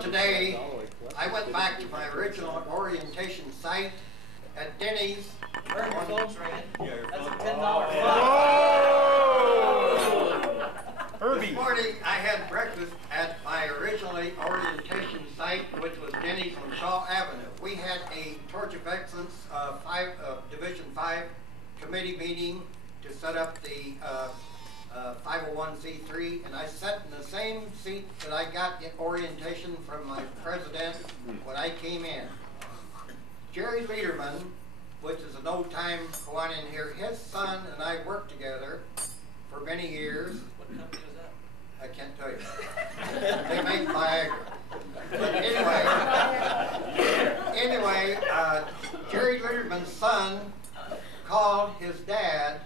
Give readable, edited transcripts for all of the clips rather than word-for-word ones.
Today, I went back to my original orientation site at Denny's. Vern, your phone's ringing. That's a $10 This morning, I had breakfast at my originally orientation site, which was Denny's on Shaw Avenue. We had a Torch of Excellence Division 5 committee meeting to set up the 501c3, and I sat in the same seat that I got in orientation from my president when I came in. Jerry Lederman, which is an old-time one in here, his son and I worked together for many years. What company was that? I can't tell you. They make Viagra. But anyway, Jerry Lederman's son called his dad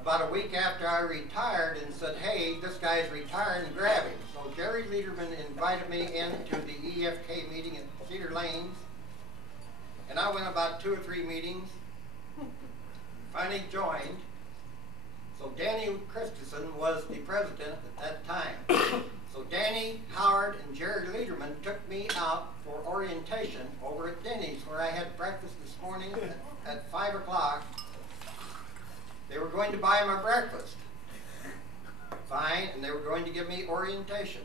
about a week after I retired and said, hey, this guy's retiring, grab him. So Jerry Lederman invited me into the EFK meeting at Cedar Lanes, and I went about 2 or 3 meetings, finally joined. So Danny Christensen was the president at that time. So Danny, Howard, and Jerry Lederman took me out for orientation over at Denny's, where I had breakfast this morning at 5 o'clock. They were going to buy my breakfast. Fine, and they were going to give me orientation.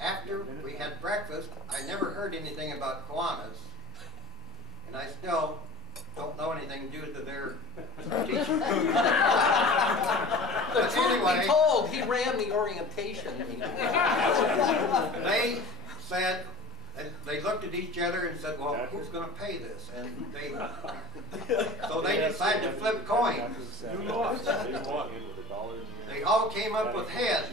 After we had breakfast, I never heard anything about Kiwanis, and I still don't know anything due to their teaching. The truth be told, he ran the orientation meeting. They said, they looked at each other and said, well, who's going to pay this? And so they decided to flip coins. They all came up with heads.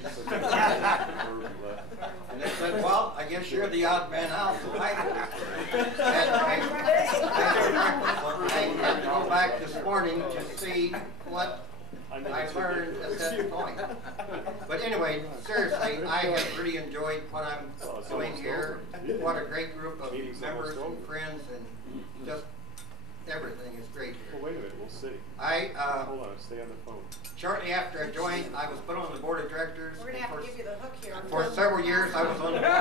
And they said, well, I guess you're the odd man out. So I had to go back this morning to see what I learned at that point. But anyway, seriously, I have really enjoyed what I'm doing here. What a great group of members and friends, and just everything is great here. Well, wait a minute, we'll see. Hold on, stay on the phone. Shortly after I joined, I was put on the board of directors. We're going to have to give you the hook here. For several years, I was on the board of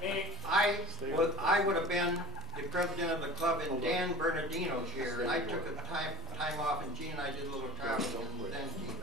directors. I would have been the president of the club in Dan Bernardino's year, and I took a time off, and Gene and I did a little traveling, and then Gene